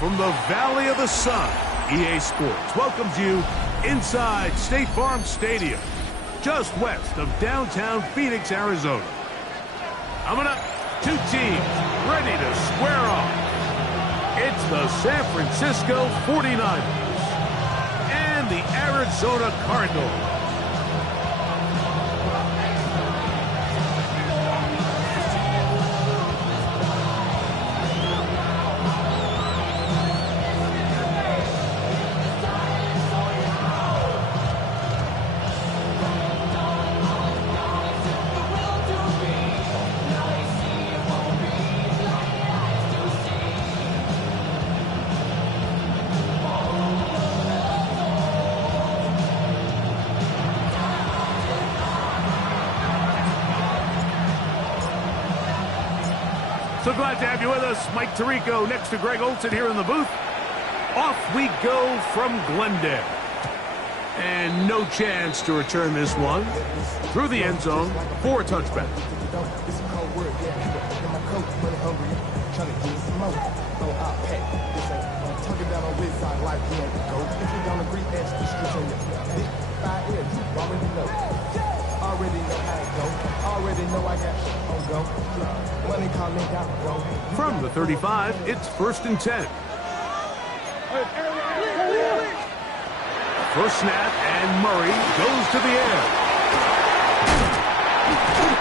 from the Valley of the Sun, EA Sports welcomes you inside State Farm Stadium, just west of downtown Phoenix, Arizona. Coming up, two teams ready to square off. It's the San Francisco 49ers and the Arizona Cardinals. So glad to have you with us. Mike Tirico next to Greg Olsen here in the booth. Off we go from Glendale. And no chance to return this one. Through the end zone for a touchback. From the 35, it's 1st and 10. First snap, and Murray goes to the air.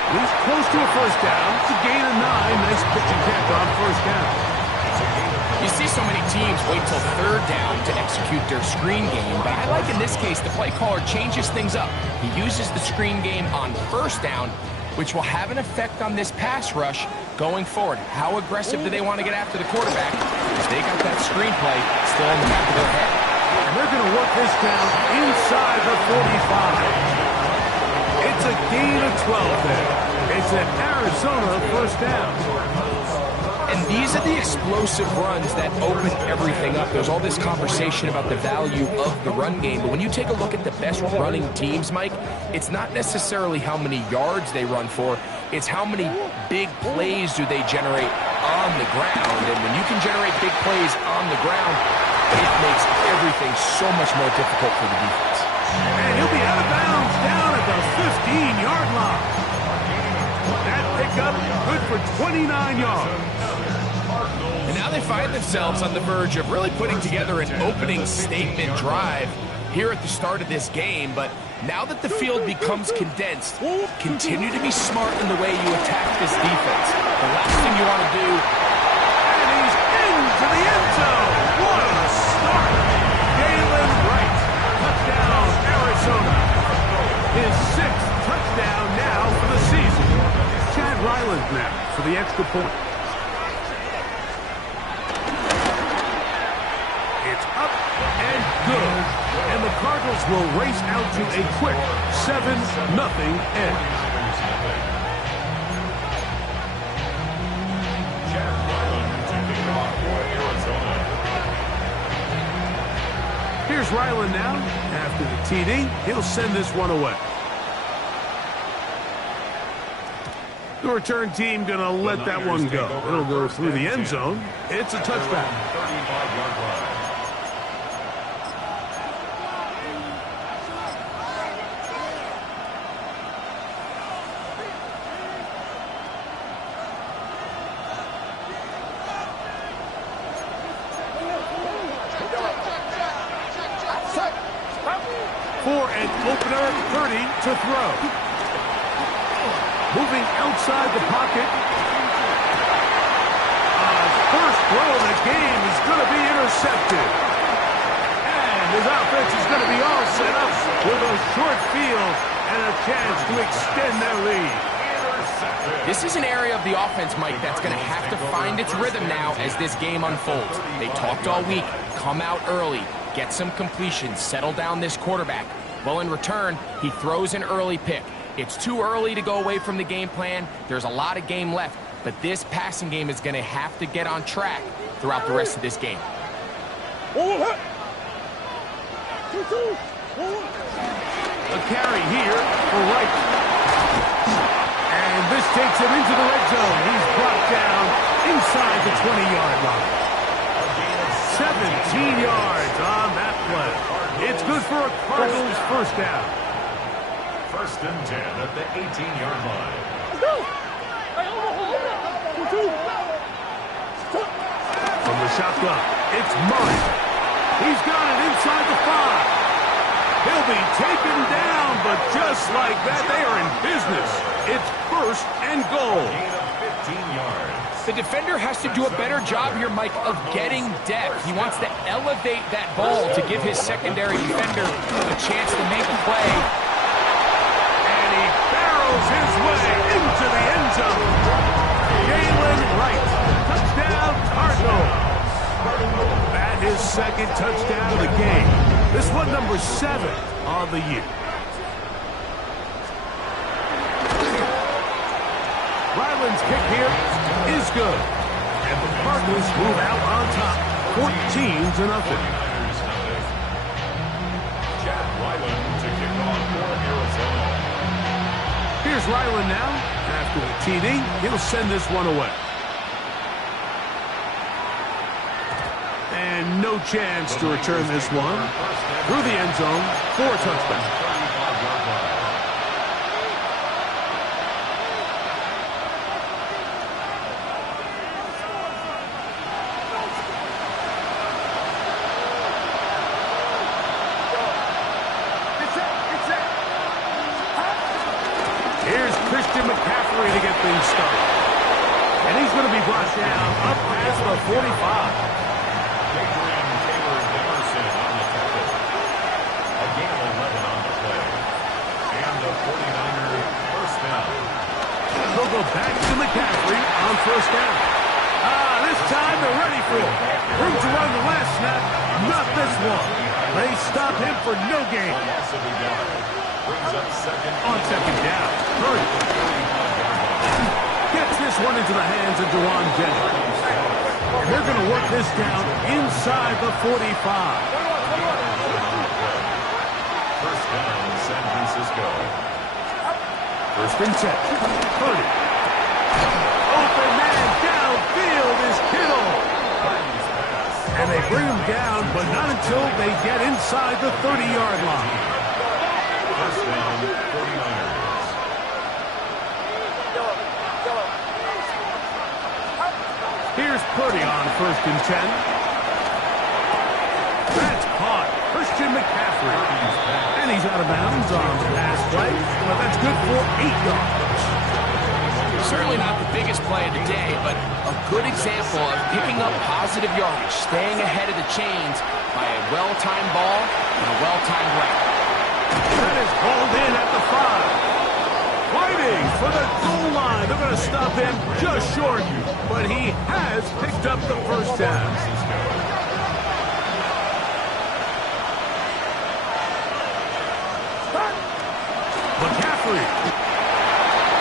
He's close to a first down. It's a gain of 9. Nice pitch and catch on first down. You see so many teams wait till 3rd down to execute their screen game, but I like in this case the play caller changes things up. He uses the screen game on 1st down, which will have an effect on this pass rush going forward. How aggressive do they want to get after the quarterback? Because they got that screen play still in the back of their head. And they're going to work this down inside the 45. It's a gain of 12 there. It's an Arizona first down. And these are the explosive runs that open everything up. There's all this conversation about the value of the run game, but when you take a look at the best running teams, Mike, it's not necessarily how many yards they run for, it's how many big plays do they generate on the ground. And when you can generate big plays on the ground, it makes everything so much more difficult for the defense. And he'll be out of bounds down at the 15-yard line. That pickup good for 29 yards. And now they find themselves on the verge of really putting together an opening statement drive here at the start of this game. But now that the field becomes condensed, continue to be smart in the way you attack this defense. The last thing you want to do... And he's into the end zone. What a start. Galen Wright. Touchdown, Arizona. His 6th touchdown now for the season. Chad Ryland now for the extra point. It's up and good. And the Cardinals will race out to a quick 7-0 edge. Here's Ryland now. After the TD, he'll send this one away. The return team going to let that one go. It'll go through the end zone. It's a touchback. 35-yard line. For an opener, 30 to throw. Moving outside the pocket. First throw of the game is going to be intercepted. And his offense is going to be all set up with a short field and a chance to extend their lead. This is an area of the offense, Mike, that's going to have to find its rhythm now as this game unfolds. They talked all week, come out early, get some completions, settle down this quarterback. Well, in return, he throws an early pick. It's too early to go away from the game plan. There's a lot of game left, but this passing game is going to have to get on track throughout the rest of this game. A carry here for Wright. And this takes him into the red zone. He's brought down inside the 20-yard line. 17 yards on that play. It's good for a Cardinals first down. First and 10 at the 18-yard line. From the shotgun, it's Murray. He's got it inside the 5. He'll be taken down, but just like that, they are in business. It's first and goal. Gain of 15 yards. The defender has to do a better job here, Mike, of getting depth. He wants to elevate that ball to give his secondary defender a chance to make a play. And he barrels his way into the end zone. Jalen Wright, touchdown Cardinals. That his second touchdown of the game. This one number 7 on the year. Ryland's kick here is good. And the Cardinals move out on top, 14-0. Chad Ryland to kick off for Arizona. Here's Ryland now. After the TD, he'll send this one away. And no chance to return this one. Through the end zone for a touchback. Here's Christian McCaffrey to get things started. And he's going to be brought down up past the 45. Adrian Taylor Emerson on the tackle. A gain of 11 on the play. And the 49er first down. They'll go back to McCaffrey on first down. This time they're ready for it. Room to run the last snap. Not this one. They stop him for no gain. Loss of a yard. Brings up second. On second down. Hurry. Gets this one into the hands of Dewan Jennings. And they're going to work this down inside the 45. First down, San Francisco. First and 10. Purdy. Open man downfield is Kittle. And they bring him down, but not until they get inside the 30-yard line. First down, 49ers. Here's Purdy on first and 10. That's caught. Christian McCaffrey. And he's out of bounds on the pass play, but that's good for 8 yards. Certainly not the biggest play of the day, but a good example of picking up positive yardage, staying ahead of the chains by a well-timed ball and a well-timed route. That is hauled in at the 5. Fighting for the goal line. They're going to stop him just short, but he has picked up the first down. McCaffrey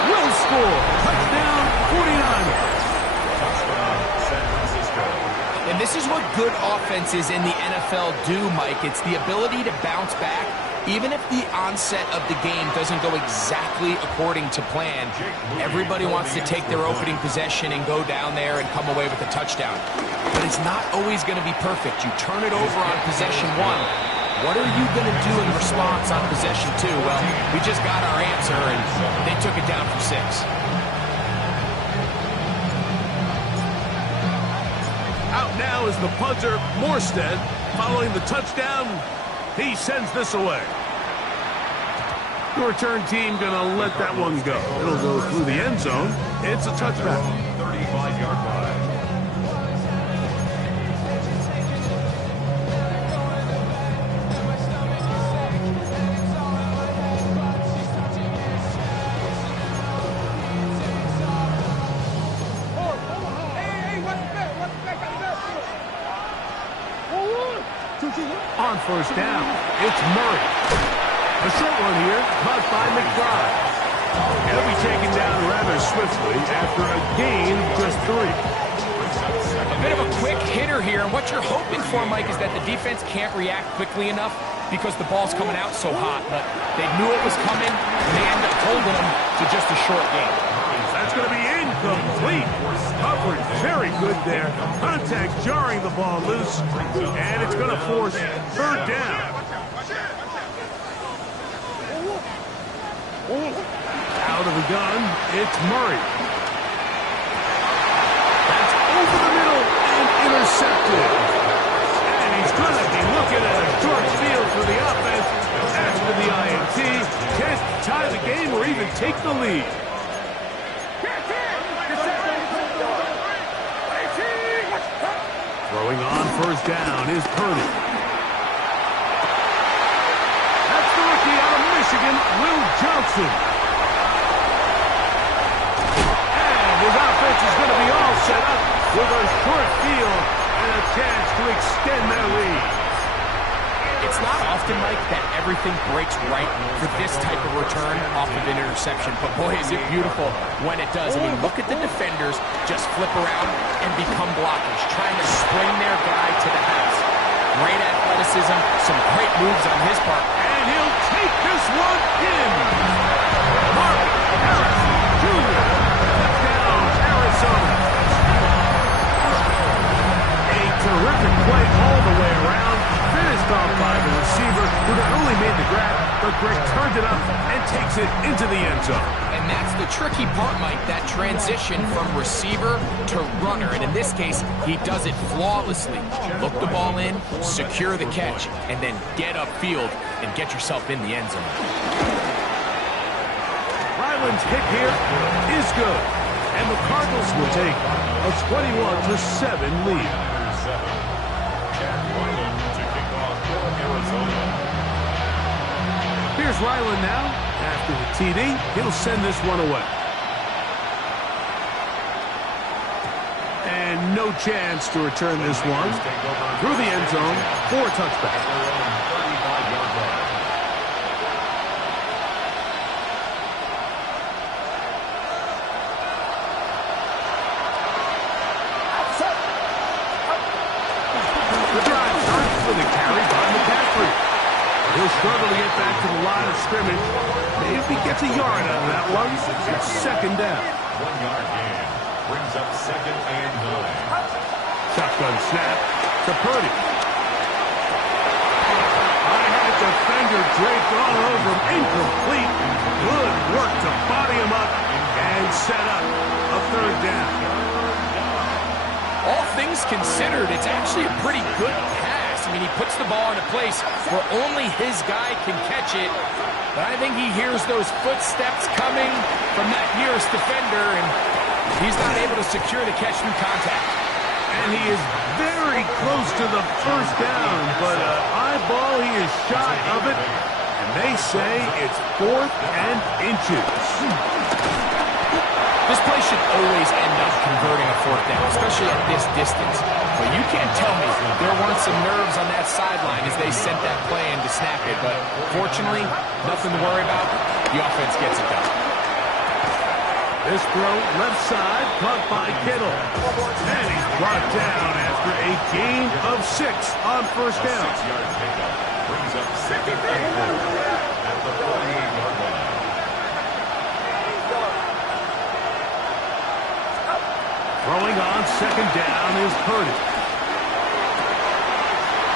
will score. Touchdown, 49ers. Touchdown, San Francisco. And this is what good offenses in the NFL do, Mike. It's the ability to bounce back, even if the onset of the game doesn't go exactly according to plan. Everybody wants to take their opening possession and go down there and come away with a touchdown. But it's not always going to be perfect. You turn it over on possession 1. What are you going to do in response on possession 2? Well, we just got our answer, and they took it down for 6. Out now is the punter, Morstead. Following the touchdown, he sends this away. The return team going to let that one go. It'll go through the end zone. It's a touchback. 35-yard line. On first down, it's Murray. A short one here, caught by McBride. He'll be taken down rather swiftly after a gain of just 3. A bit of a quick hitter here, and what you're hoping for, Mike, is that the defense can't react quickly enough because the ball's coming out so hot. But they knew it was coming, and they end up holding them to just a short gain. That's going to be in. Incomplete. Coverage very good there. Contact jarring the ball loose. And it's going to force third down. Out of the gun, it's Murray. That's over the middle and intercepted. And he's going to be looking at a short field for the offense after the INT. Can't tie the game or even take the lead. Throwing on first down is Purdy. That's the rookie out of Michigan, Will Johnson. And his offense is going to be all set up with a short field and a chance to extend their lead. It's not often, Mike, that everything breaks right for this type of return off of an interception. But boy, is it beautiful when it does. I mean, look at the defenders just flip around and become blockers, trying to spring their guy to the house. Great athleticism, some great moves on his part. And he'll take this one in. Mark Harris Jr. Touchdown, Arizona. A terrific play all the way around. Finished off by the receiver who not only made the grab, but Greg turned it up and takes it into the end zone. And that's the tricky part, Mike, that transition from receiver to runner. And in this case, he does it flawlessly. Look the ball in, secure the catch, and then get upfield and get yourself in the end zone. Ryland's hit here is good. And the Cardinals will take a 21-7 lead. Here's Ryland now. After the TD, he'll send this one away. And no chance to return this one through the end zone for a touchback. He'll struggle to get back to the line of scrimmage. Maybe if he gets a yard out of that one, it's second down. 1 yard gain brings up second and 9. Shotgun snap to Purdy. I had defender draped all over him. Incomplete. Good work to body him up and set up a third down. All things considered, it's actually a pretty good pass. I mean, he puts the ball in a place where only his guy can catch it. But I think he hears those footsteps coming from that nearest defender, and he's not able to secure the catch through contact. And he is very close to the first down, but eyeball, he is shy of it. And they say it's 4th and inches. This play should always end up converting a 4th down, especially at this distance. But you can't tell me there weren't some nerves on that sideline as they sent that play in to snap it. But fortunately, nothing to worry about. The offense gets it done. This throw left side, caught by Kittle. And he's brought down after a gain of 6 on first down. 6-yard pickup brings up second and 4 at the 48-yard line. Throwing on second down is Purdy.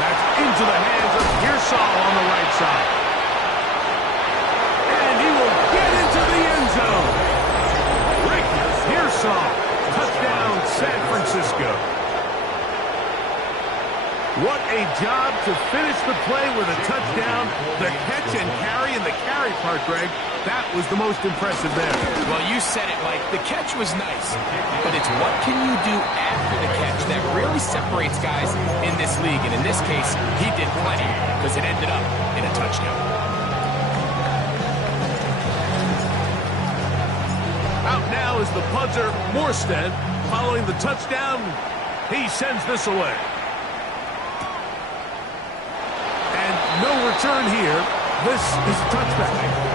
That's into the hands of Pearsall on the right side. And he will get into the end zone. Rick Pearsall, touchdown San Francisco. What a job to finish the play with a touchdown. The catch and carry, and the carry part, Greg, that was the most impressive there. Well, you said it, Mike. The catch was nice, but it's what can you do after the catch that really separates guys in this league. And in this case, he did plenty because it ended up in a touchdown. Out now is the punter, Morstead. Following the touchdown, he sends this away. And no return here. This is a touchback.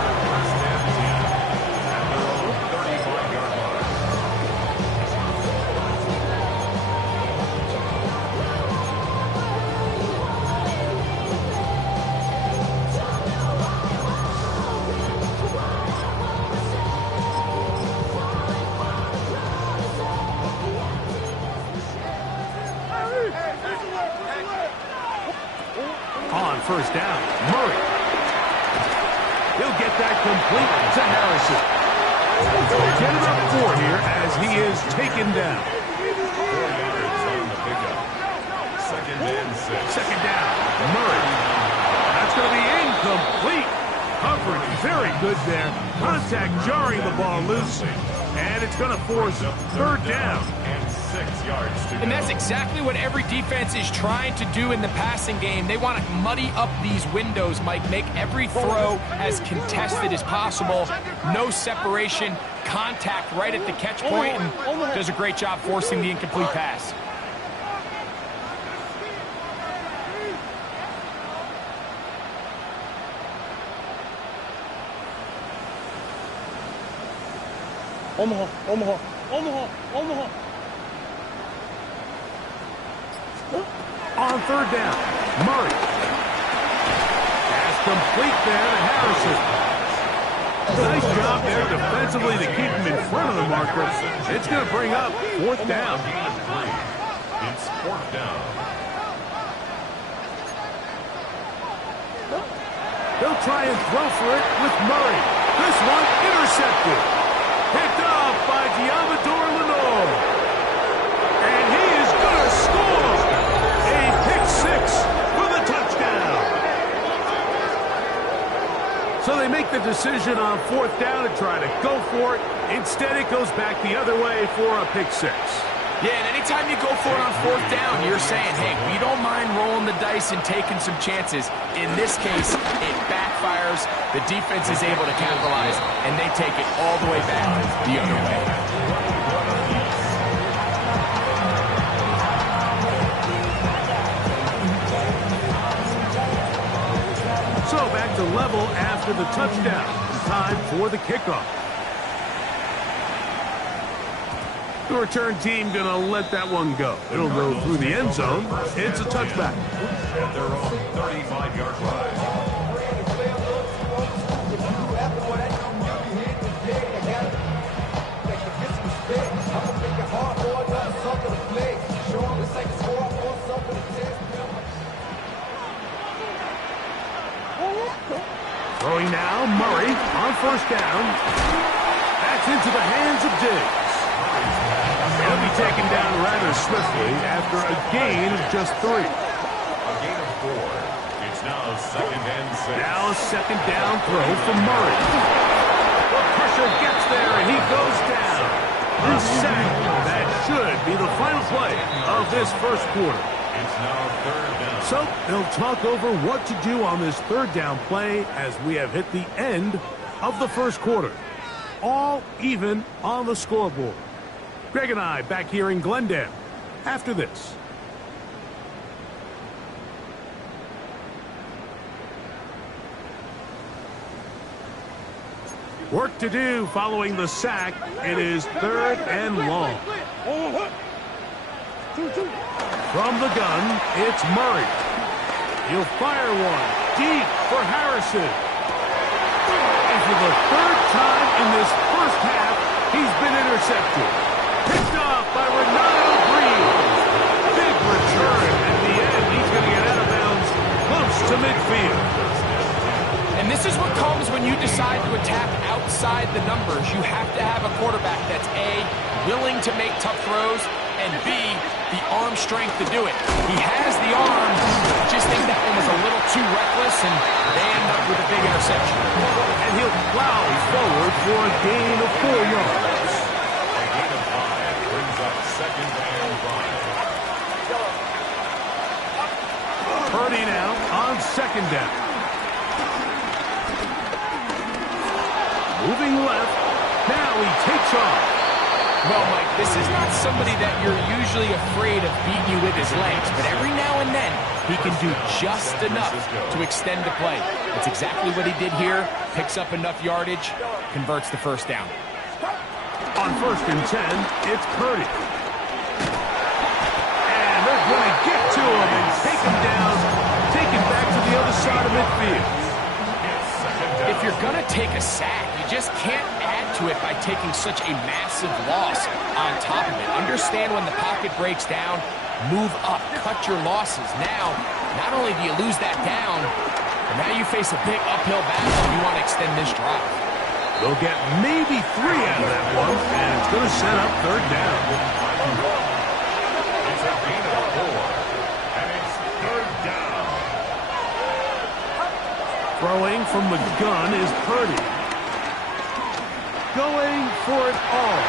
On first down, Murray. He'll get that complete to Harrison. Get it up 4 here as he is taken down. 4 yards on the pickup. Second and 6. Second down, Murray. That's going to be incomplete. Coverage very good there. Contact jarring the ball loose. And it's going to force third down. And 6 yards to go. And that's exactly what every defense is trying to do in the passing game. They want to muddy up these windows, Mike, make every throw as contested as possible. No separation, contact right at the catch point, and does a great job forcing the incomplete pass. Omaha, Omaha, Omaha, Omaha. On third down, Murray. Pass complete there to Harrison. Nice job there defensively to keep him in front of the marker. It's going to bring up fourth down. Gain of 3. It's fourth down. They'll try and throw for it with Murray. This one intercepted. Picked up by Diamador Lenore. And he is going to score. A pick 6 for the touchdown. So they make the decision on fourth down to try to go for it. Instead, it goes back the other way for a pick 6. Yeah, and anytime you go for it on fourth down, you're saying, hey, we don't mind rolling the dice and taking some chances. In this case, it backfires. The defense is able to capitalize, and they take it all the way back the other way. So back to level after the touchdown. Time for the kickoff. The return team going to let that one go. It'll go through the end zone. It's a touchback. At their own 35-yard line. Throwing now, Murray on first down. That's into the hands of Diggs. He'll be taken down rather swiftly after a gain of just 3. A gain of 4. It's now second and 6. Now a second down throw for Murray. The pressure gets there and he goes down. A sack. That should be the final play of this first quarter. It's now third down. So they'll talk over what to do on this third down play as we have hit the end of the first quarter. All even on the scoreboard. Greg and I back here in Glendale after this. Work to do following the sack. It is third and long. From the gun, it's Murray. He'll fire one deep for Harrison. And for the third time in this first half, he's been intercepted. Picked off by Renato Green. Big return. At the end, he's going to get out of bounds close to midfield. And this is what comes when you decide to attack outside the numbers. You have to have a quarterback that's A, willing to make tough throws, and B, the arm strength to do it. He has the arm, just think that one was a little too reckless, and they end up with a big interception. And he'll plow forward for a gain of 4 yards. A gain of 5 brings up second and 5. Purdy now on second down. Moving left. Now he takes off. Well, Mike, this is not somebody that you're usually afraid of beating you with his legs, but every now and then he can do just enough to extend the play. That's exactly what he did here. Picks up enough yardage, converts the first down. On first and 10, it's Purdy. And they're going to get to him and take him down, take him back to the other side of midfield. If you're going to take a sack, you just can't add to it by taking such a massive loss on top of it. Understand when the pocket breaks down, Move up, cut your losses. Now, not only do you lose that down, but now you face a big uphill battle if you want to extend this drive. They'll get maybe 3 out of that one, and it's going to set up third down. It's a gain of 4, and it's third down. Throwing from the gun is Purdy. Going for it all.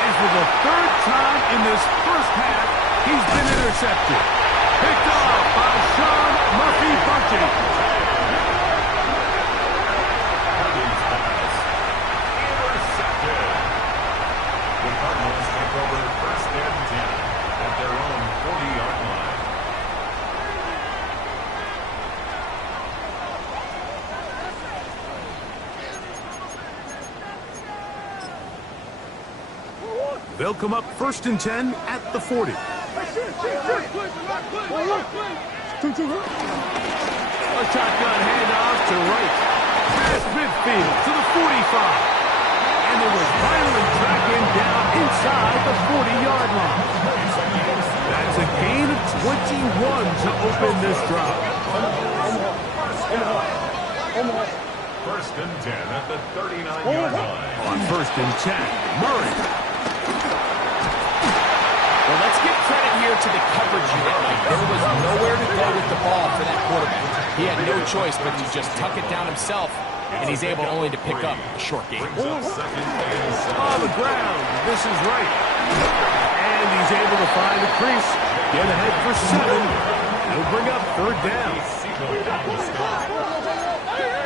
And for the 3rd time in this first half, he's been intercepted. Picked off by Sean Murphy-Bunting. Purdy's pass intercepted. The Cardinals take over first and 10 at their own 40-yard line. They'll come up first and 10 at the 40. A shotgun handoff to right. Past midfield to the 45. And there was violent tracking down inside the 40-yard line. That's a gain of 21 to open this drive. First and 10 at the 39-yard line. On first and 10, Murray. Well, let's give credit here to the coverage unit. There was nowhere to go with the ball for that quarterback. He had no choice but to just tuck it down himself, and he's able only to pick up a short gain. On the ground, this is right. And he's able to find a crease, get ahead for 7. He'll bring up third down.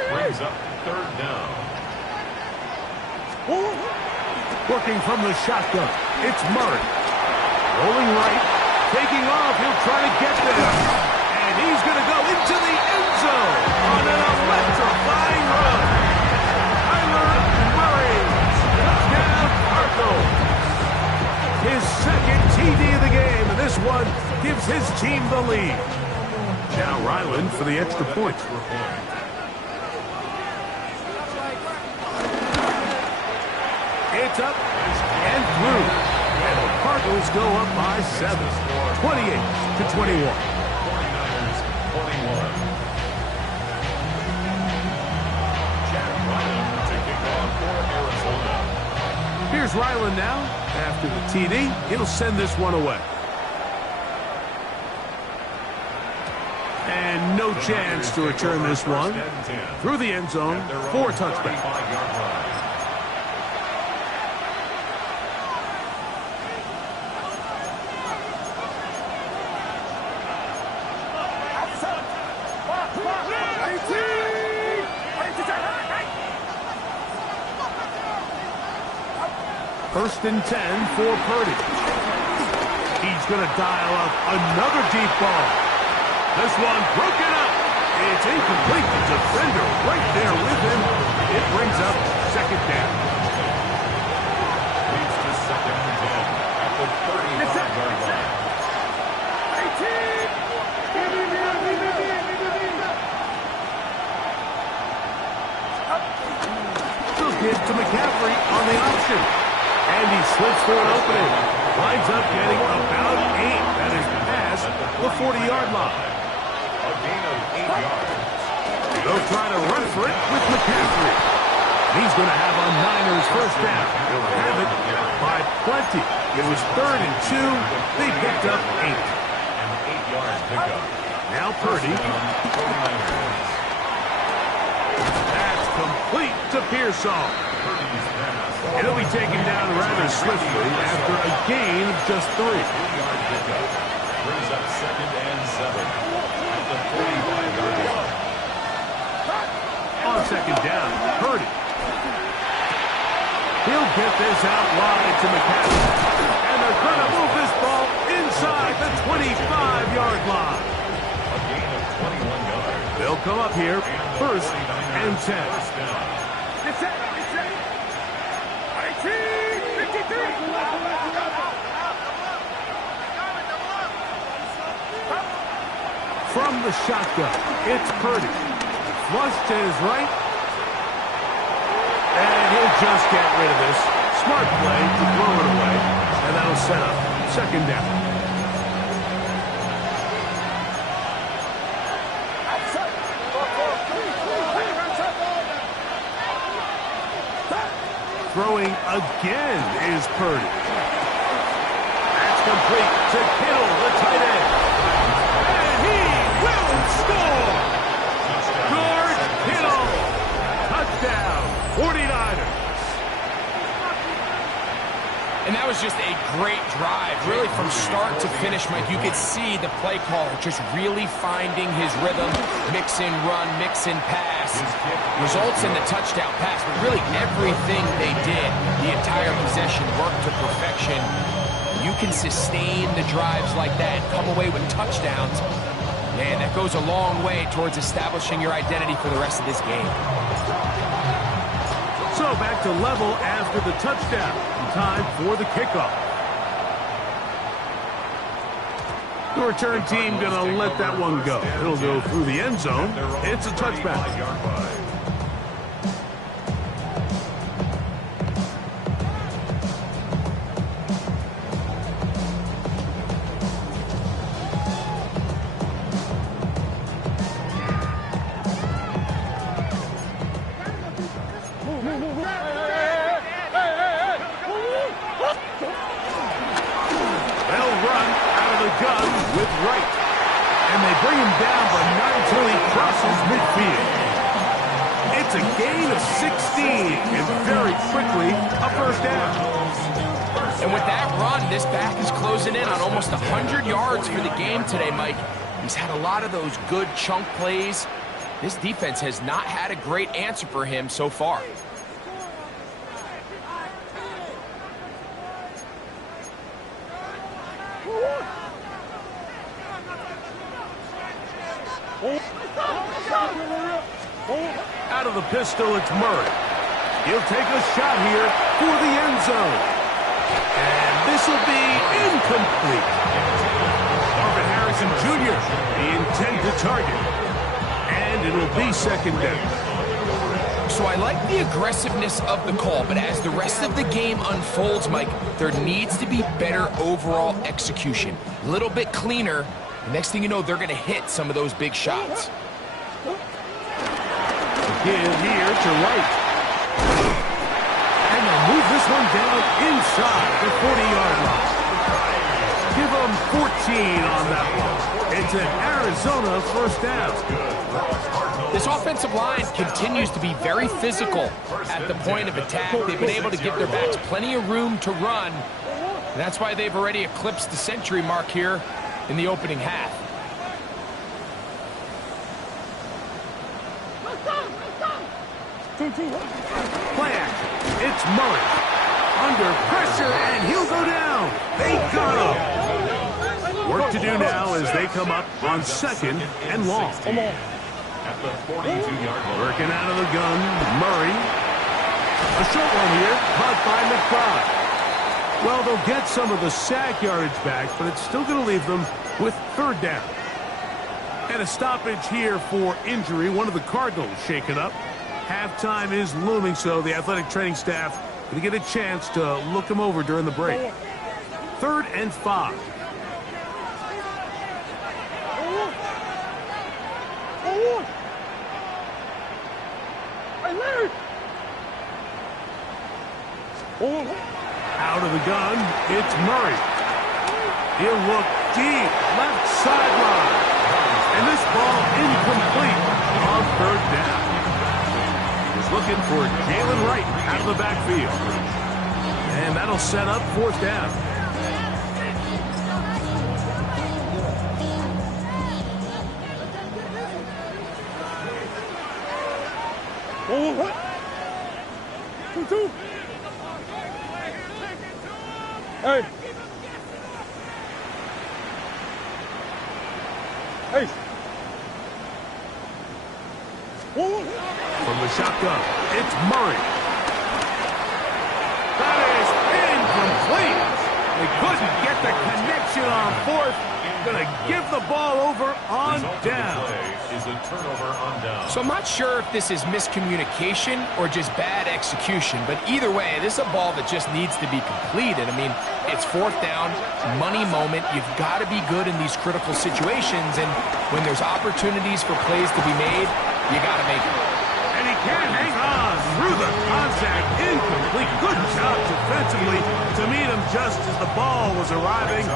Brings up third down. Working from the shotgun, it's Murray. Rolling right, taking off, he'll try to get there. And he's going to go into the end zone on an electrifying run. Kyler Murray, touchdown Cardinals. His second TD of the game, and this one gives his team the lead. Now Ryland for the extra point. It's up and through. And the Cardinals go up by 7, 28-21. 49ers 21. Chad Ryland to kick off for Arizona. Here's Ryland now. After the TD, he'll send this one away. And no chance to return this one. Through the end zone, 4 touchdowns. First and 10 for Purdy. He's going to dial up another deep ball. This one broken up. It's incomplete. The defender right there with him. It brings up second down. Leads to second and 10 at the 35-yard line. Still gives to McCaffrey on the option. And he slips through an opening. Winds up getting about 8. That is past the 40-yard line. A gain of 8 yards. They'll try to run for it with McCaffrey. He's going to have a Niners first down. They'll have it by plenty. It was 3rd and 2. They picked up 8. And 8 yards pickup. Now Purdy. That's complete to Pearsall. It'll be taken down rather swiftly after a gain of just 3. 3-yard pickup. Brings up second and 7 at the 45-yard line. On second down, Purdy. He'll get this out wide to McCaffrey. And they're going to move this ball inside the 25-yard line. A gain of 21 yards. They'll come up here first and 10. First down. From the shotgun, it's Purdy. Flush to his right. And he'll just get rid of this. Smart play to throw it away. And that'll set up second down. throwing again is Purdy. That's complete to Kittle, the tight end. And he will score! George Kittle! Touchdown, 49ers. And that was just a great drive. Really, from start to finish, Mike, you could see the play caller just really finding his rhythm. Mix in run, mix in pass. Results in the touchdown pass. But really, everything they did, the entire possession, worked to perfection. You can sustain the drives like that, come away with touchdowns. Man, that goes a long way towards establishing your identity for the rest of this game. So back to level after the touchdown. Time for the kickoff. The return team gonna let that one go. It'll go through the end zone. It's a touchback. A gain of 16, and very quickly, a first down. And with that run, this back is closing in on almost 100 yards for the game today, Mike. He's had a lot of those good chunk plays. This defense has not had a great answer for him so far. Out of the pistol, it's Murray. He'll take a shot here for the end zone. And this will be incomplete. Marvin Harrison Jr., the intended target. And it'll be second down. So I like the aggressiveness of the call, but as the rest of the game unfolds, Mike, there needs to be better overall execution. A little bit cleaner. The next thing you know, they're going to hit some of those big shots. Give here to Wright. And they'll move this one down inside the 40-yard line. Give them 14 on that one. It's an Arizona first down. This offensive line continues to be very physical at the point of attack. They've been able to give their backs plenty of room to run. And that's why they've already eclipsed the century mark here in the opening half. Play action. It's Murray. Under pressure, and he'll go down. They got him. Work to do now as they come up on second and long. At the 42-yard line. Working out of the gun, Murray. A short one here, caught by McBride. Well, they'll get some of the sack yardage back, but it's still going to leave them with third down. And a stoppage here for injury. One of the Cardinals shaken up. Halftime is looming, so the athletic training staff going to get a chance to look him over during the break. 3rd and 5. Out of the gun, it's Murray. He'll look deep, left sideline. And this ball incomplete on 3rd down. He's looking for Jalen Wright out of the backfield. And that'll set up 4th down. Hey. Hey. From the shotgun, it's Murray. That is incomplete. They couldn't get the connection on 4th. Going to give the ball over on down. Is a turnover on down. So I'm not sure if this is miscommunication or just bad execution, but either way, this is a ball that just needs to be completed. I mean, it's 4th down, money moment. You've got to be good in these critical situations, and when there's opportunities for plays to be made, you got to make them. And he Can't hang on through the contact. Incomplete. Good job defensively to meet him just as the ball was arriving.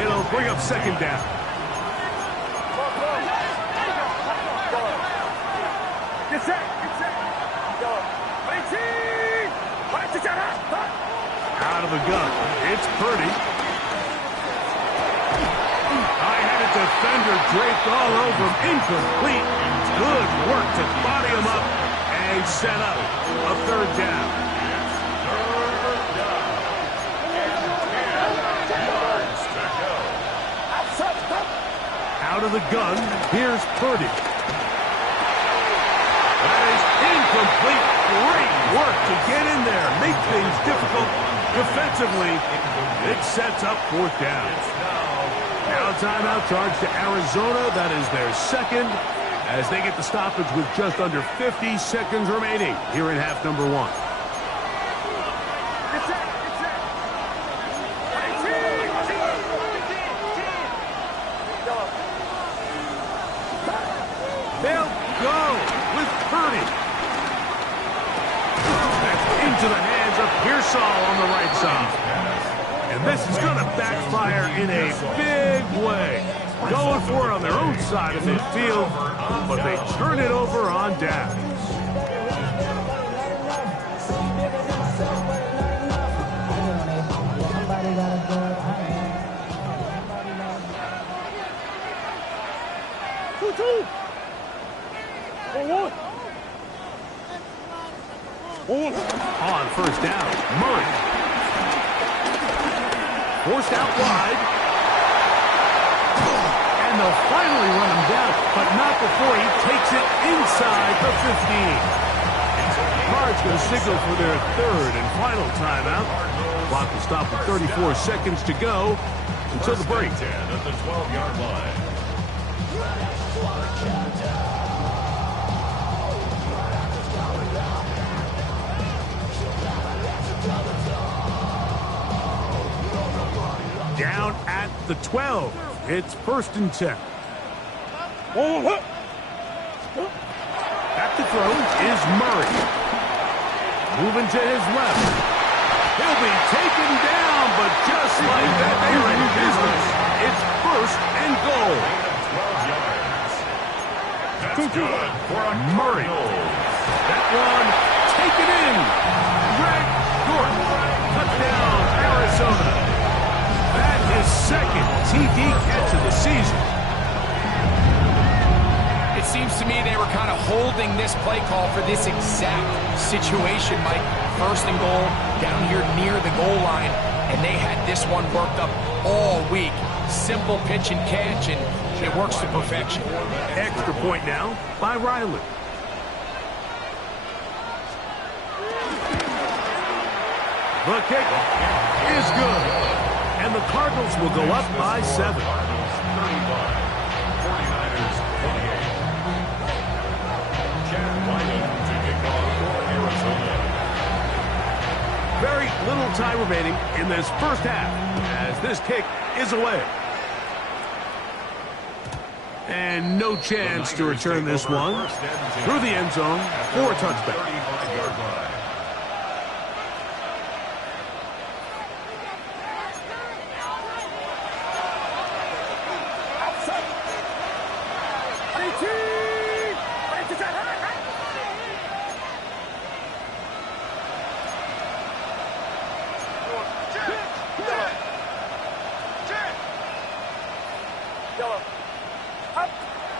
It'll bring up second down. Get set. Out of the gun. It's Purdy. High-headed defender draped all over him. Incomplete. Good work to body him up and set up a third down. Out of the gun, here's Purdy. That is incomplete. Great work to get in there, make things difficult defensively. It sets up fourth down. Now timeout charge to Arizona. That is their second as they get the stoppage with just under 50 seconds remaining here in half number one. They'll go with Purdy. That's into the hands of Pearsall on the right side. And this is going to backfire in a big way. Going for it on their own side of midfield, but they turn it over on downs. On first down, Murray. Forced out wide. And they'll finally run him down, but not before he takes it inside the 15. Cards going to signal for their third and final timeout. Clock will stop with 34 seconds to go until the break. At the 12-yard line. Down at the 12. It's first and 10. At the throw is Murray. Moving to his left. He'll be taken down, but just like that, they're in business. It's first and goal. 12 yards. That's good for a Murray. That one taken in. Greg Gordon. Touchdown, Arizona. That is second TD catch of the season. It seems to me they were kind of holding this play call for this exact situation, Mike. First and goal, down here near the goal line, and they had this one worked up all week. Simple pitch and catch, and it works to perfection. Extra point now by Riley. The kick is good. And the Cardinals will go up by 7. 35. 49ers 28. Chad Wyman to kick off for Arizona. Very little time remaining in this first half as this kick is away. And no chance to return this one through the end zone for a touchback. 35-yard line.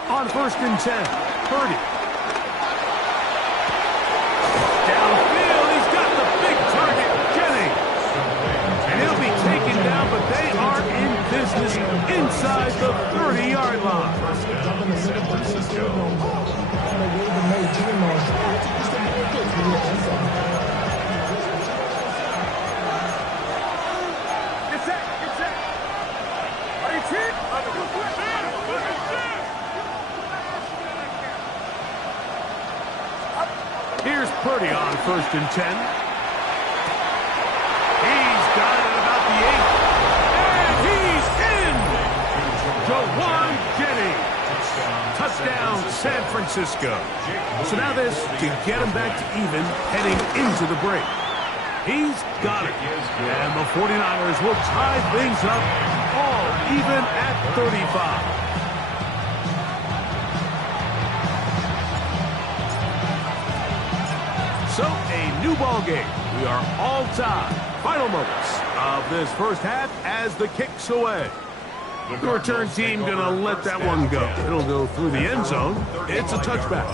On first and 10, Purdy. Downfield, he's got the big target, Jennings. And he'll be taken down, but they are in business inside the 30-yard line. San Francisco. Here's Purdy on first and 10. He's got it about the 8. And he's in! Jawan Jennings. Touchdown, San Francisco. So now this to get him back to even heading into the break. He's got it. And the 49ers will tie things up all even at 35. So a new ball game. We are all tied. Final moments of this first half as the kick's away. The return team going to let that one go. It'll go through the end zone. It's a touchback.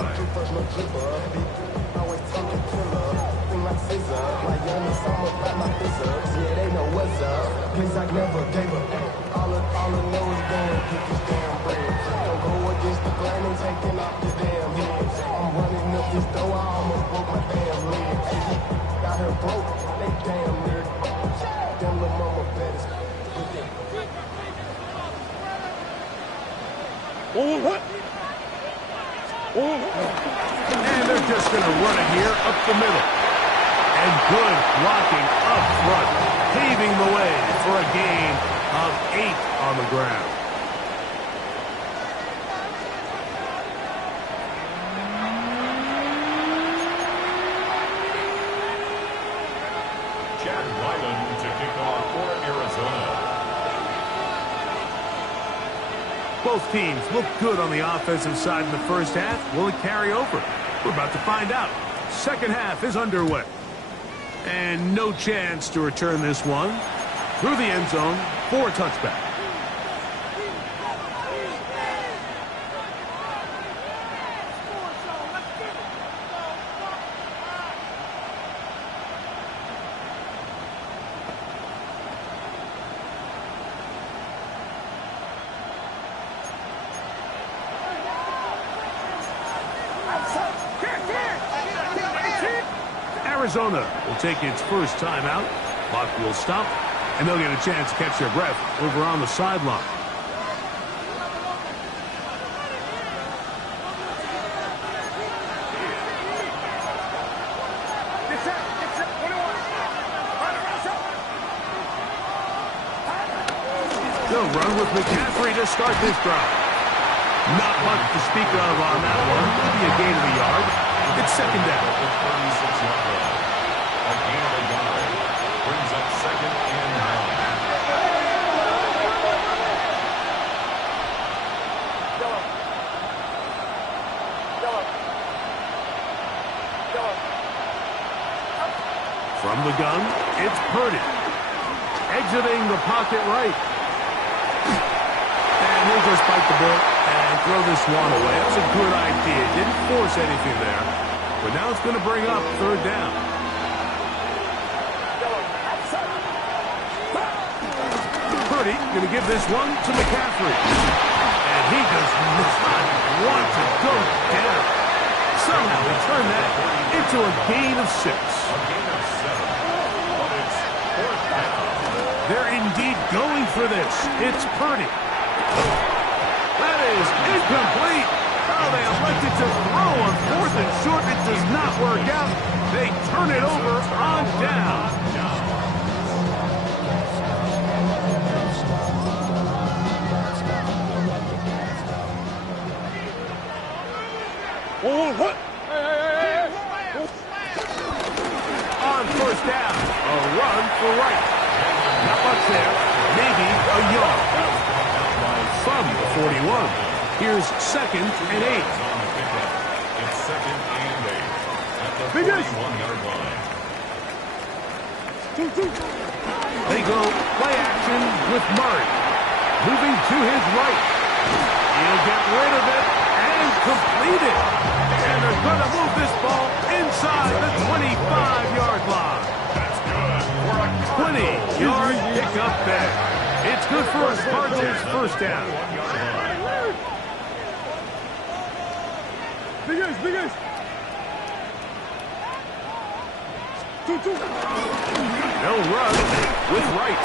And they're just going to run it here up the middle. And good blocking up front, paving the way for a gain of 8 on the ground. Chad Ryland to kick off for Arizona. Both teams look good on the offensive side in the first half. Will it carry over? We're about to find out. Second half is underway. And no chance to return this one. Through the end zone for a touchback. Arizona will take its first time out. Clock will stop, and they'll get a chance to catch their breath over on the sideline. They'll run with McCaffrey to start this drive. Not much to speak of on that one. Maybe a gain of a yard. It's second down. The 36-yard line. A gain of a yard. Brings up second and 9. From the gun, it's Purdy. Exiting the pocket right. And he'll just bite the bullet and throw this one away. That's a good idea. Didn't force anything there. But now it's going to bring up third down. Purdy going to give this one to McCaffrey. And he does not want to go down. Somehow he turned that into a gain of 6. A gain of 7. But it's fourth down. They're indeed going for this. It's Purdy. That is incomplete. Oh, they elected to throw on 4th and short. It does not work out. They turn it over on down. On first down, a run for right. Not much there. Maybe a yard. From the 41. Here's second and 8. It's second and 8 at the 41-yard line. They go play action with Murray. Moving to his right. He'll get rid of it and complete it. And they're going to move this ball inside the 25-yard line. That's good for a 20-yard pickup there. It's good for a Spartans first down. Big ace. They'll run with right.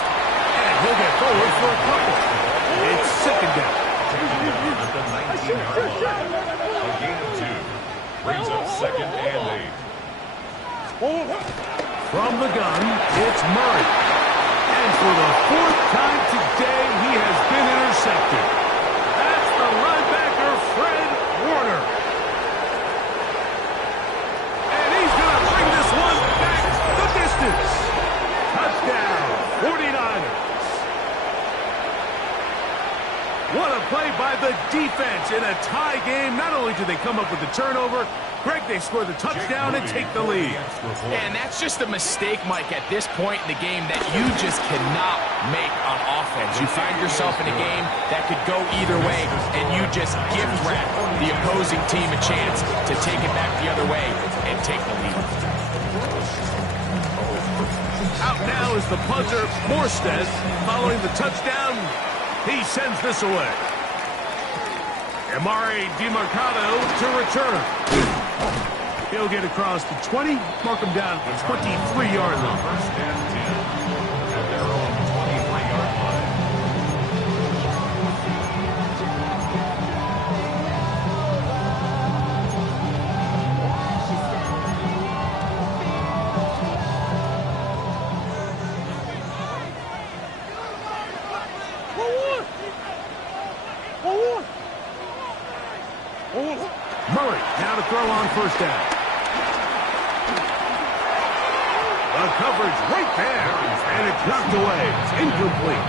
And he'll get forward for a couple. It's second down. At the 19-yard line. A gain of 2. Brings up second and 8. From the gun, it's Murray. And for the 4th time today, he has been intercepted. That's the linebacker, Fred a tie game. Not only do they come up with the turnover, Greg, they score the touchdown and take the lead. And that's just a mistake, Mike, at this point in the game that you just cannot make on offense. You find yourself in a game that could go either way, and you just gift wrap the opposing team a chance to take it back the other way and take the lead. Out now is the punter, Morstead. Following the touchdown, he sends this away. Amari DiMercado to return. He'll get across the 20, mark him down at the 23-yard line. First and 10 at their own 23-yard line. Murray now to throw on first down. The coverage right there, and it's knocked away. It's incomplete.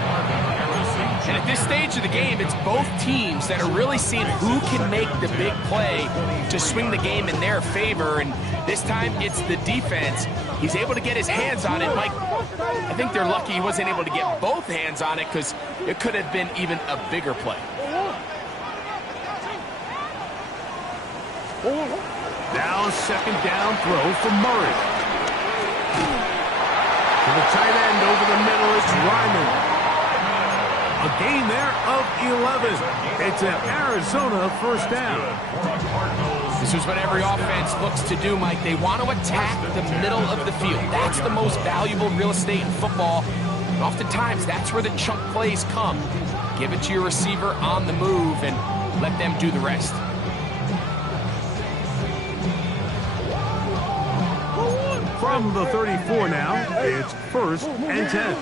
And at this stage of the game, it's both teams that are really seeing who can make the big play to swing the game in their favor. And this time, it's the defense. He's able to get his hands on it. Mike, I think they're lucky he wasn't able to get both hands on it because it could have been even a bigger play. Now second down throw for Murray. To the tight end over the middle, it's Ryman. A gain there of 11. It's an Arizona first down. This is what every offense looks to do, Mike. They want to attack the middle of the field. That's the most valuable real estate in football. And oftentimes, that's where the chunk plays come. Give it to your receiver on the move and let them do the rest. From the 34 now, it's first and 10.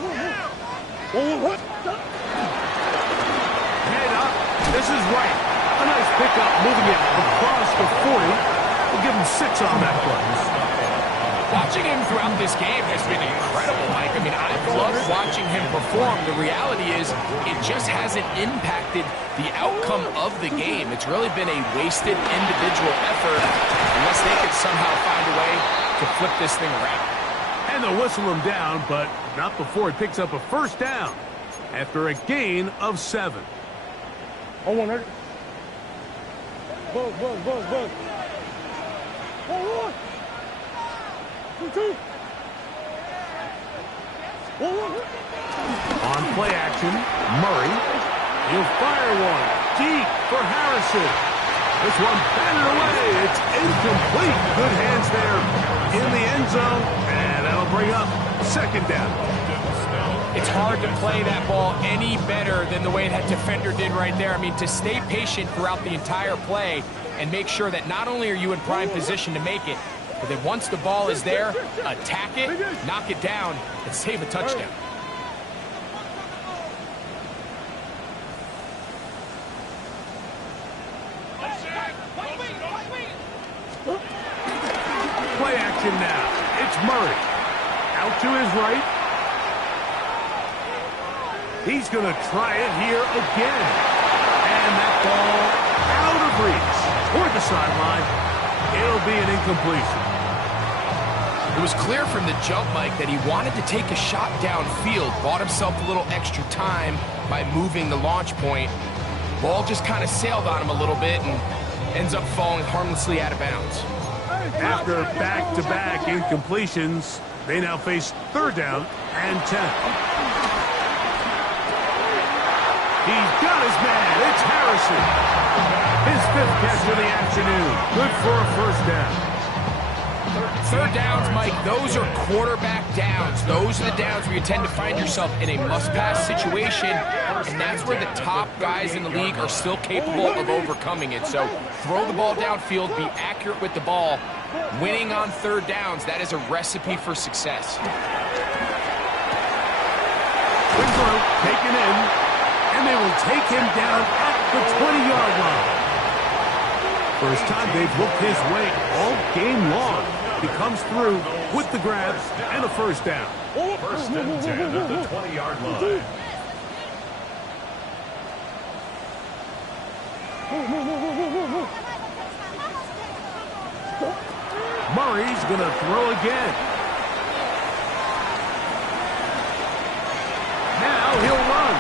Head up. This is right. A nice pickup, moving it across the 40. We'll give him 6 on that play. Watching him throughout this game has been incredible, Mike. I mean, I've loved watching him perform. The reality is it just hasn't impacted the outcome of the game. It's really been a wasted individual effort unless they could somehow find a way to flip this thing around. And they'll whistle him down, but not before he picks up a first down after a gain of 7. I want it. Buzz. One. 2. On play action, Murray. He'll fire one deep for Harrison. This one batted away. It's incomplete. Good hands there in the end zone, and that'll bring up second down. It's hard to play that ball any better than the way that defender did right there. I mean, to stay patient throughout the entire play and make sure that not only are you in prime position to make it, but that once the ball is there, attack it, knock it down, and save a touchdown. Play action now. It's Murray. Out to his right. He's going to try it here again. And that ball out of reach. Toward the sideline. It'll be an incompletion. It was clear from the jump, Mike, that he wanted to take a shot downfield, bought himself a little extra time by moving the launch point. Ball just kind of sailed on him a little bit and ends up falling harmlessly out of bounds. After back-to-back incompletions, they now face third down and 10. He's got his man. It's Harrison. His 5th catch of the afternoon. Good for a first down. Third downs, Mike, those are quarterback downs. Those are the downs where you tend to find yourself in a must-pass situation, and that's where the top guys in the league are still capable of overcoming it. So throw the ball downfield, be accurate with the ball. Winning on third downs, that is a recipe for success. Winslow taken in, and they will take him down at the 20-yard line. First time they've looked his way all game long. He comes through with the grabs and a first down. First and 10 at the 20-yard line. Murray's going to throw again. Now he'll run.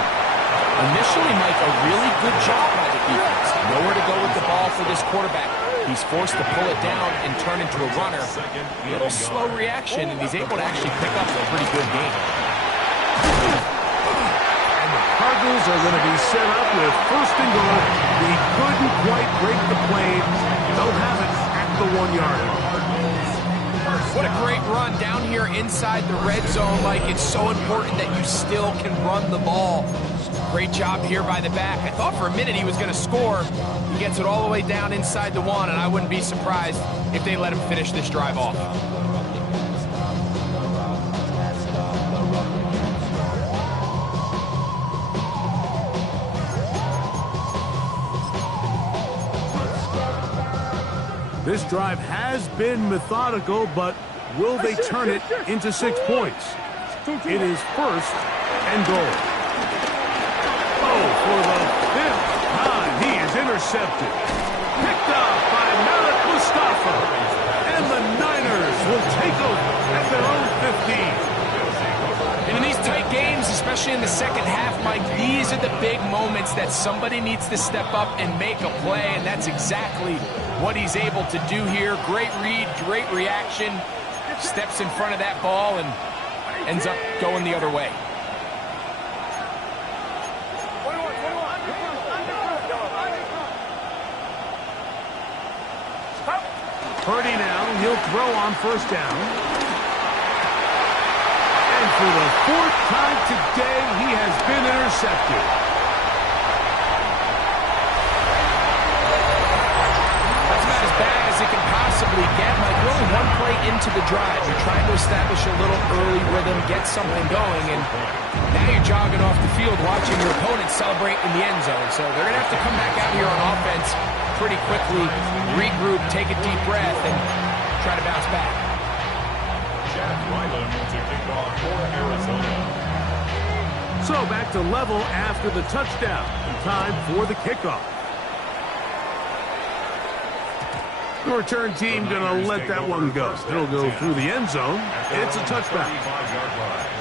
Initially, Mike, a really good job by the defense. Nowhere to go with the ball for this quarterback. He's forced to pull it down and turn into a runner. A little slow reaction, and he's able to actually pick up a pretty good game. And the Cardinals are going to be set up with first and goal. He couldn't quite break the plane. They'll have it at the 1-yard line. What a great run down here inside the red zone, Mike. It's so important that you still can run the ball. Great job here by the back. I thought for a minute he was going to score. He gets it all the way down inside the 1, and I wouldn't be surprised if they let him finish this drive off. This drive has been methodical, but will they turn it into 6 points? It is first and goal. Oh, for the 5th time, he is intercepted. Picked up by Malik Mustafa. And the Niners will take over at their own 15. And in these tight games, especially in the second half, Mike, these are the big moments that somebody needs to step up and make a play, and that's exactly what he's able to do here. Great read, great reaction, steps in front of that ball and ends up going the other way. Purdy now, he'll throw on first down. And for the 4th time today, he has been intercepted. That's about as bad as it can possibly get. Like, we're only one play into the drive. You're trying to establish a little early rhythm, get something going, and now you're jogging off the field watching your opponent celebrate in the end zone. So they're going to have to come back out here on offense pretty quickly, regroup, take a deep breath, and try to bounce back. Chad Ryland to kick off for Arizona. So back to level after the touchdown. Time for the kickoff. The return team going to let that one go. It'll go through the end zone. It's a touchback. 35-yard line.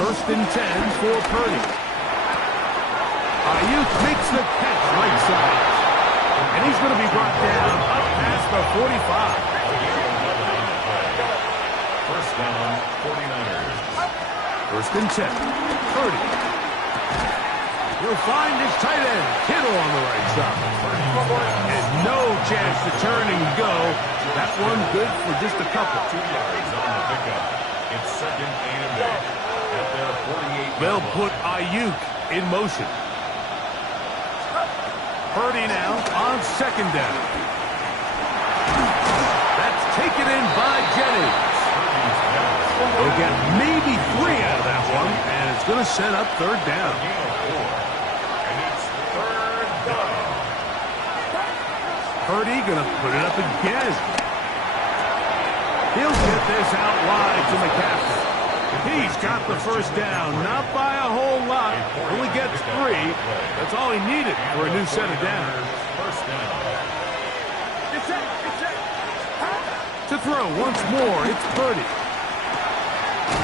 First and 10 for Purdy. Ayuk makes the catch right side. And he's going to be brought down up past the 45. First down, 49ers. First and 10. Purdy. He'll find his tight end, Kittle, on the right side. And no chance to turn and go. That one good for just a couple. 2 yards on the pickup. It's second and 8 at their 48. They'll put Ayuk in motion. Purdy now on second down. That's taken in by Jennings. They'll get maybe 3 out of that one, and it's going to set up third down. And it's third down. Purdy going to put it up again. He'll get this out wide to McCaffrey. He's got the first down, not by a whole lot. Only gets 3. That's all he needed for a new set of downs. First down. To throw once more, it's Purdy.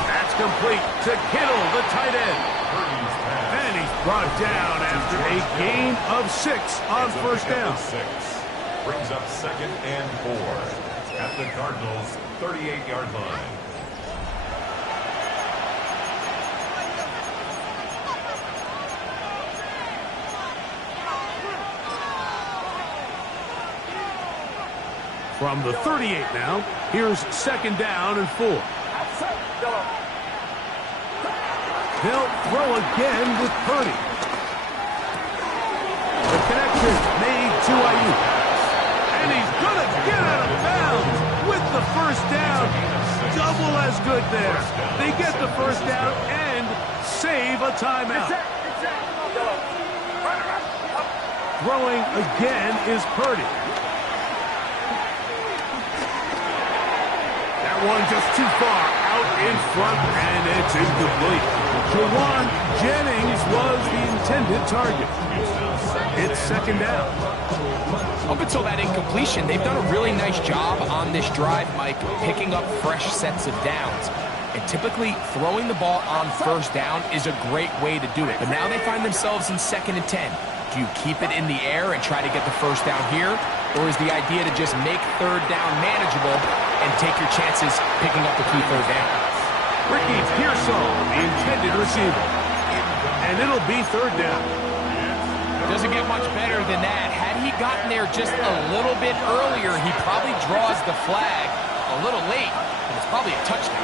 That's complete to Kittle, the tight end. And he's brought down after a gain of 6 on first down. 6 brings up second and 4 at the Cardinals' 38-yard line. From the 38 now, here's second down and 4. They'll throw again with Purdy. The connection made to Ayuk. And he's going to get out of bounds with the first down. Double as good there. They get the first down and save a timeout. Throwing again is Purdy. That one just too far out in front, and it's incomplete. Jawan Jennings was the intended target. It's second down. Up until that incompletion, they've done a really nice job on this drive, Mike, picking up fresh sets of downs. And typically, throwing the ball on first down is a great way to do it. But now they find themselves in 2nd and 10. Do you keep it in the air and try to get the first down here? Or is the idea to just make third down manageable and take your chances picking up the key third down? Ricky Pearsall, the intended receiver. And it'll be third down. Doesn't get much better than that. Had he gotten there just a little bit earlier, he probably draws the flag a little late, and it's probably a touchdown.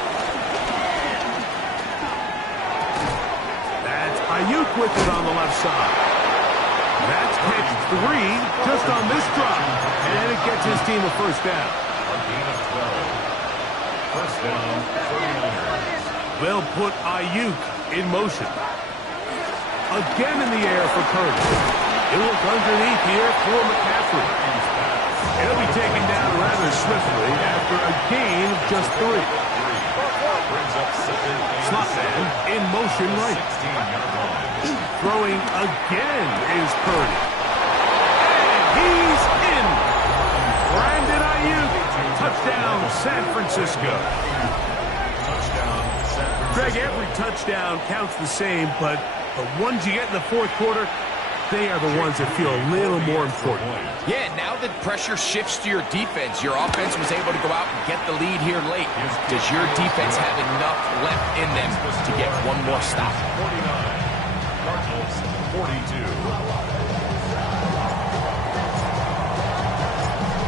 That's Ayuk with it on the left side. That's pick 3 just on this drive, and it gets his team a first down. A gain of 12. First down, 49ers. They'll put Ayuk in motion. Again in the air for Purdy. It'll look underneath here for McCaffrey. He'll be taken down rather swiftly after a gain of just 3. Brings up second and Slot man in motion right. 16-yard line. Throwing again is Purdy. And he's in. Brandon Ayuk. Touchdown, San Francisco. Touchdown, San Francisco. Greg, every touchdown counts the same, but the ones you get in the fourth quarter, they are the ones that feel a little more important. Yeah, now that pressure shifts to your defense, your offense was able to go out and get the lead here late. Does your defense have enough left in them to get one more stop? 49. Cardinals, 42.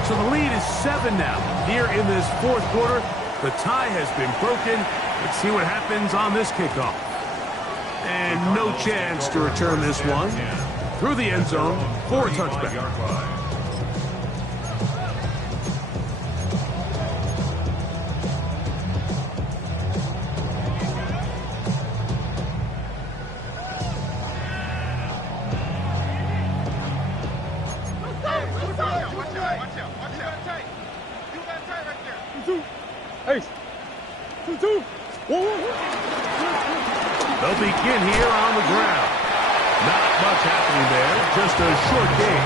So the lead is 7 now. Here in this fourth quarter, the tie has been broken. Let's see what happens on this kickoff. And no chance to return this one through the end zone for a touchback. Yard line. Hey, 2-2. 1-1. They'll begin here on the ground. Not much happening there, just a short game.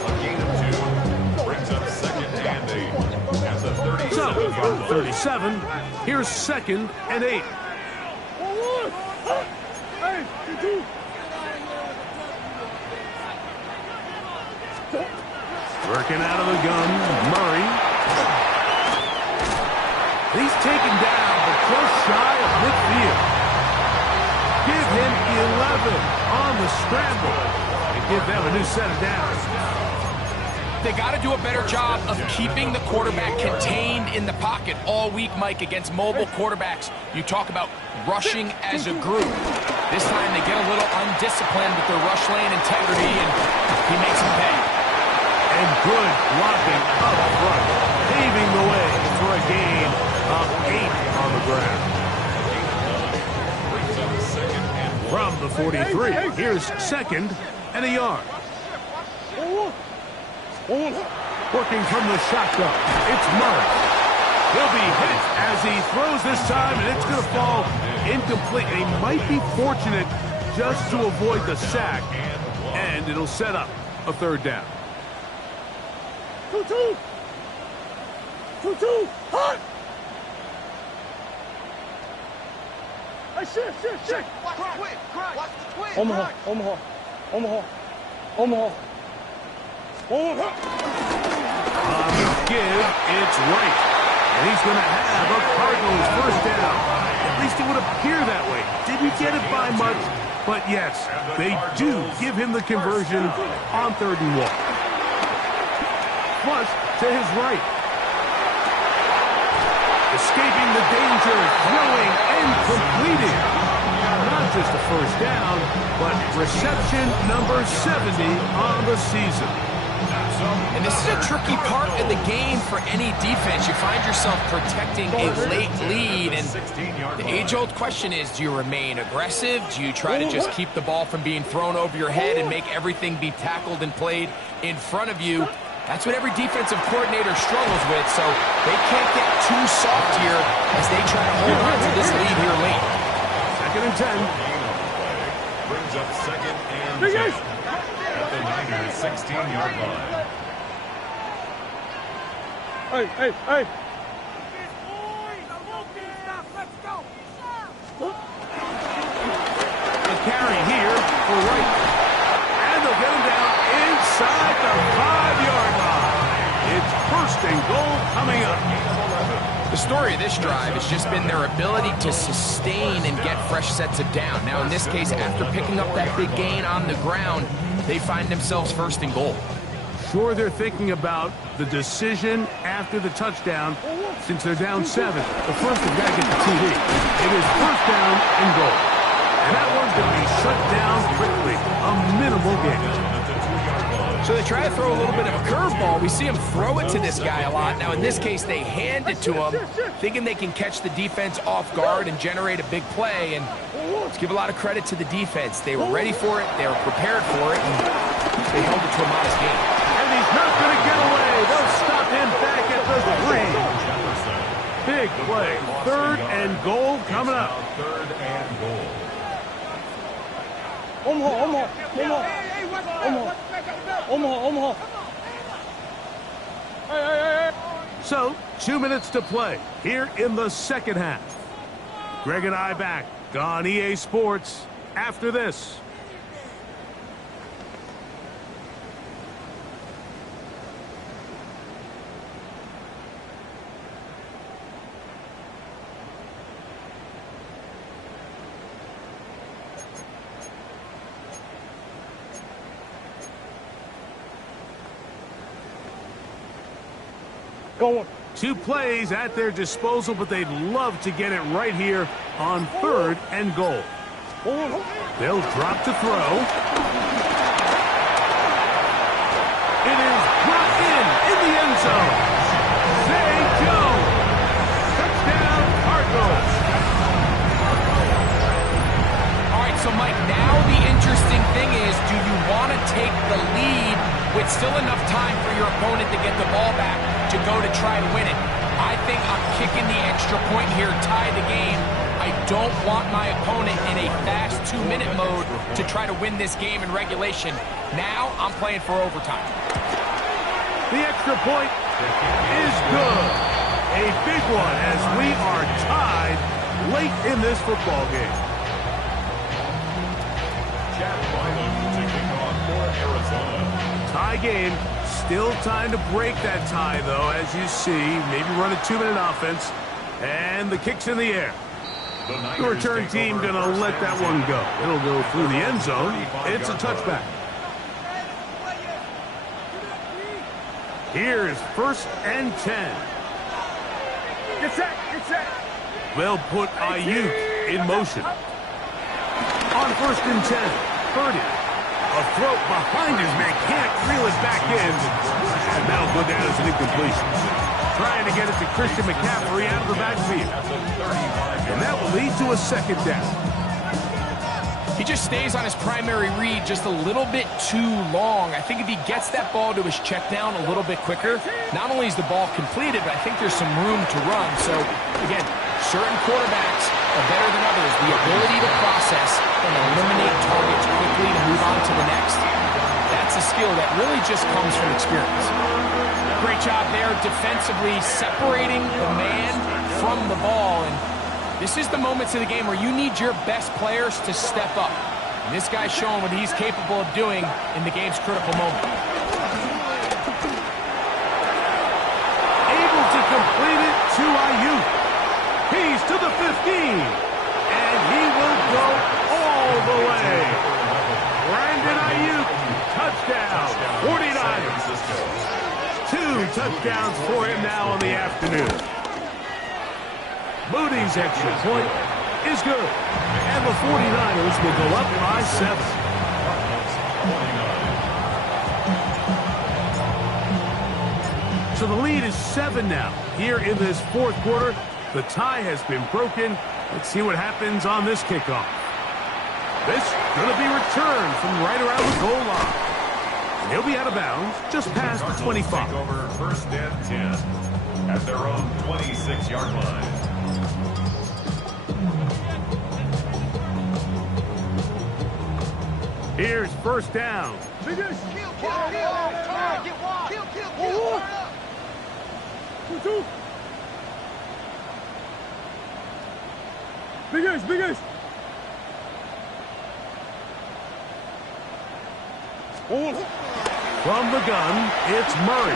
A gain of 2 brings up second and 8. At the 37. So, from the 37, here's 2nd and 8. 1-1. Hey, 2-2. Working out of the gun, Murray. He's taken down, but just shy of midfield. Give him 11 on the scramble and give them a new set of downs. They got to do a better job of keeping the quarterback contained in the pocket all week, Mike, against mobile quarterbacks. You talk about rushing as a group. This time they get a little undisciplined with their rush lane integrity, and he makes them pay. And good blocking up front, paving the way for a gain of 8 on the ground. Brings up second and 1. From the 43, here's 2nd and a yard. 1-1. 1-1. Working from the shotgun, it's Murray. He'll be hit as he throws this time, and it's going to fall incomplete. He might be fortunate just to avoid the sack, and it'll set up a third down. 2-2. 2-2. Hot. Hey, shit. Watch the twin. Watch the twin. Omaha. 1-1. On the give, it's right. And he's going to have a Cardinals first down. At least it would appear that way. Didn't get it by much, but yes, they do give him the conversion on 3rd and 1. Flush to his right. Escaping the danger, throwing and completing. Not just a first down, but reception number 70 on the season. And this is a tricky part of the game for any defense. You find yourself protecting a late lead, and the age-old question is, do you remain aggressive? Do you try to just keep the ball from being thrown over your head and make everything be tackled and played in front of you? That's what every defensive coordinator struggles with, so they can't get too soft here as they try to hold on to this lead here late. 2nd and 10. Brings up 2nd and 10 at the Niners' 16-yard line. Hey. The carry here for Wright. And they'll get him down inside the 5-yard line. It's 1st and goal coming up. The story of this drive has just been their ability to sustain and get fresh sets of down. Now, in this case, after picking up that big gain on the ground, they find themselves 1st and goal. Sure, they're thinking about the decision after the touchdown since they're down 7. But first, they've got to get the TD. It is 1st down and goal. And that one's going to be shut down quickly. A minimal gain. So they try to throw a little bit of a curveball. We see him throw it to this guy a lot. Now, in this case, they hand it to him, thinking they can catch the defense off guard and generate a big play. And let's give a lot of credit to the defense. They were ready for it. They were prepared for it. And they held it to a modest gain. And he's not going to get away. They'll stop him back at the 3. Big play. 3rd and goal coming up. 3rd and goal. Omaha. Hey. So, 2 minutes to play here in the 2nd half. Greg and I back on EA Sports after this. Going. 2 plays at their disposal, but they'd love to get it right here on 3rd and goal. They'll drop to throw. It is brought in the end zone. Zay Jones. Touchdown, Cardinals. All right, so Mike, now the interesting thing is, do you want to take the lead with still enough time for your opponent to get the ball back to go to try to win it? I think I'm kicking the extra point here, tie the game. I don't want my opponent in a fast 2-minute mode to try to win this game in regulation. Now I'm playing for overtime. The extra point is good. A big one as we are tied late in this football game. Chad Bynum to kick off for Arizona. Tie game. Still time to break that tie, though, as you see. Maybe run a 2-minute offense. And the kick's in the air. The return team going to let that one go. It'll go through the end zone. It's a touchback. Here's 1st and 10. Get set. They'll put Ayuk in motion. On 1st and 10, Purdy. A throw behind his man, can't reel it back in. And that'll go down as an incompletion. Trying to get it to Christian McCaffrey out of the backfield. And that will lead to a 2nd down. He just stays on his primary read just a little bit too long. I think if he gets that ball to his check down a little bit quicker, not only is the ball completed, but I think there's some room to run. So, again, certain quarterbacks are better than others. The ability to process and eliminate targets quickly to move on to the next. That's a skill that really just comes from experience. Great job there defensively, separating the man from the ball. And this is the moments of the game where you need your best players to step up. And this guy's showing what he's capable of doing in the game's critical moment. Able to complete it to Ayuk. He's to the 15. And he will go all the way. Brandon Ayuk, touchdown, 49ers. 2 touchdowns for him now in the afternoon. Moody's extra point is good. And the 49ers will go up by 7. So the lead is 7 now. Here in this fourth quarter, the tie has been broken. Let's see what happens on this kickoff. This going to be returned from right around the goal line. And he'll be out of bounds just past the 25. Take over first and 10 at their own 26-yard line. Here's first down. Kill, kill, kill. Turn, get wide. Kill, kill, kill. Turn up. 2-2. Big Ace, Big Ace. From the gun, it's Murray.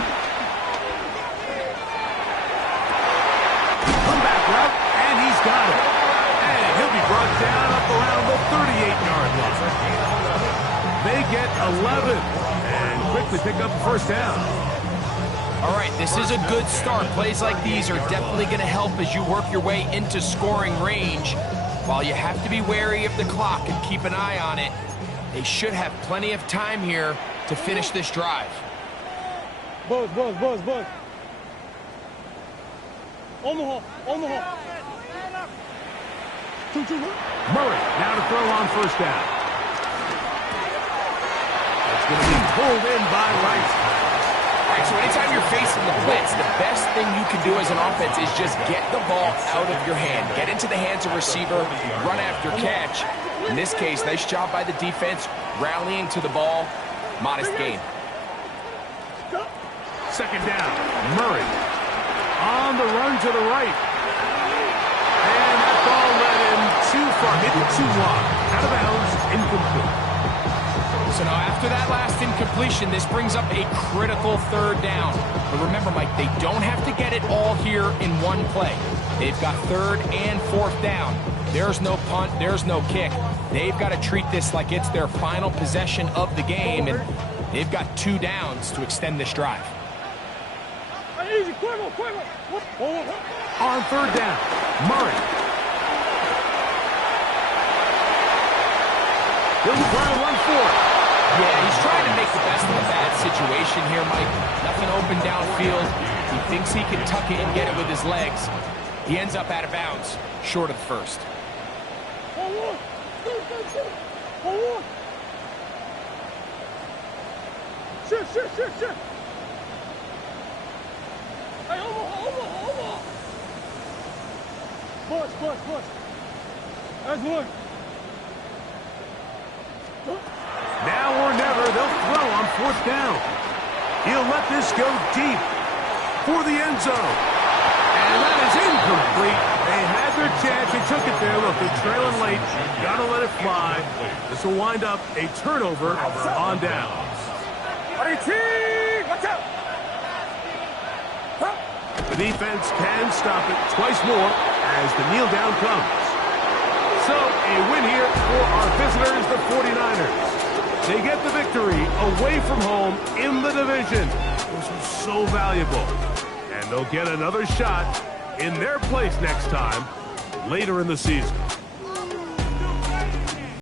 Comeback route, and he's got it. And he'll be brought down up around the 38-yard line. They get 11 and quickly pick up the first down. All right, this is a good start. Plays like these are definitely going to help as you work your way into scoring range. While you have to be wary of the clock and keep an eye on it, they should have plenty of time here to finish this drive. Buzz. Omaha. 2-2. Murray now to throw on first down. It's going to be pulled in by Rice. All right, so anytime you're facing the blitz, the best thing you can do as an offense is just get the ball out of your hand. Get into the hands of receiver, run after catch. In this case, nice job by the defense, rallying to the ball. Modest gain. Second down, Murray on the run to the right. And that ball led him too far, maybe too wide. Out of bounds, incomplete. So now after that last incompletion, this brings up a critical third down. But remember, Mike, they don't have to get it all here in one play. They've got third and fourth down. There's no punt, there's no kick. They've got to treat this like it's their final possession of the game, and they've got 2 downs to extend this drive. Easy, quiver. On third down, Murray. He'll try to run for it. Yeah, he's trying to make the best of a bad situation here, Mike. Nothing open downfield. He thinks he can tuck it and get it with his legs. He ends up out of bounds, short of the first. Shit. Hey, Omaha. Buzz. That's one. Now or never, they'll throw on fourth down. He'll let this go deep for the end zone. And that is incomplete. They had their chance. They took it there. Look, they're trailing late. Got to let it fly. This will wind up a turnover on downs. Watch out. The defense can stop it twice more as the kneel down comes. So a win here for our visitors, the 49ers. They get the victory away from home in the division. This was so valuable. And they'll get another shot in their place next time later in the season.